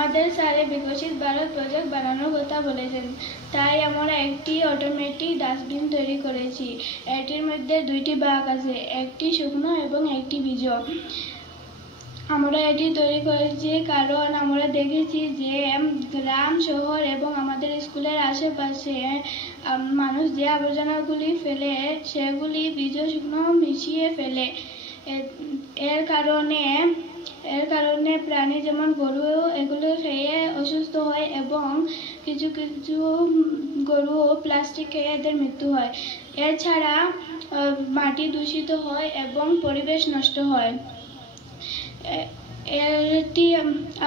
আমাদের স্যারে বিকশিত ভারত প্রজেক্ট বানানোর কথা বলেছেন, তাই আমরা একটি অটোমেটিক ডাস্টবিন তৈরি করেছি। এটির মধ্যে দুইটি ভাগ আছে, একটি শুকনো এবং একটি ভিজ। আমরা এটি তৈরি করেছি কারণ আমরা দেখেছি যে গ্রাম, শহর এবং আমাদের স্কুলের আশেপাশে মানুষ যে আবর্জনাগুলি ফেলে সেগুলি ভিজ শুকনো মিশিয়ে ফেলে। এর কারণে প্রাণী যেমন গরু এগুলো খেয়ে অসুস্থ হয় এবং কিছু কিছু গরু প্লাস্টিক খেয়ে এদের মৃত্যু হয়। এছাড়া মাটি দূষিত হয় এবং পরিবেশ নষ্ট হয়। এটি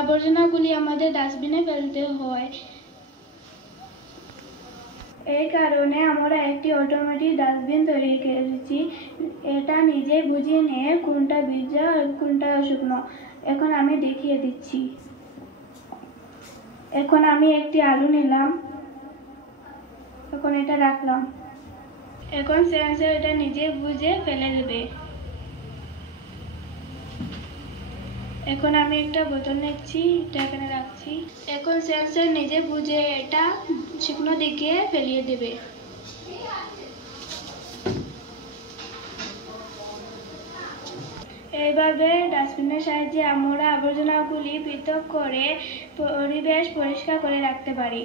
আবর্জনাগুলি আমাদের ডাস্টবিনে ফেলতে হয়। এই কারণে আমরা একটি অটোমেটিক ডাস্টবিন তৈরি করেছি। এটা নিজে বুঝে নিয়ে কোনটা ভিজা আর কোনটা শুকনো। এখন আমি দেখিয়ে দিচ্ছি। এখন আমি একটি আলু নিলাম, এখন এটা রাখলাম। এখন সেন্সর এটা নিজে বুঝে ফেলে দেবে। এখন আমি একটা বোতল নিচ্ছি, এটা এখানে রাখছি। এখন সেন্সর নিজে বুঝে এটা শুকনো দিকে ফেলিয়ে দেবে। এইভাবে ডাস্টবিনের সাহায্যে আমরা আবর্জনাগুলি পৃথক করে পরিবেশ পরিষ্কার করে রাখতে পারি।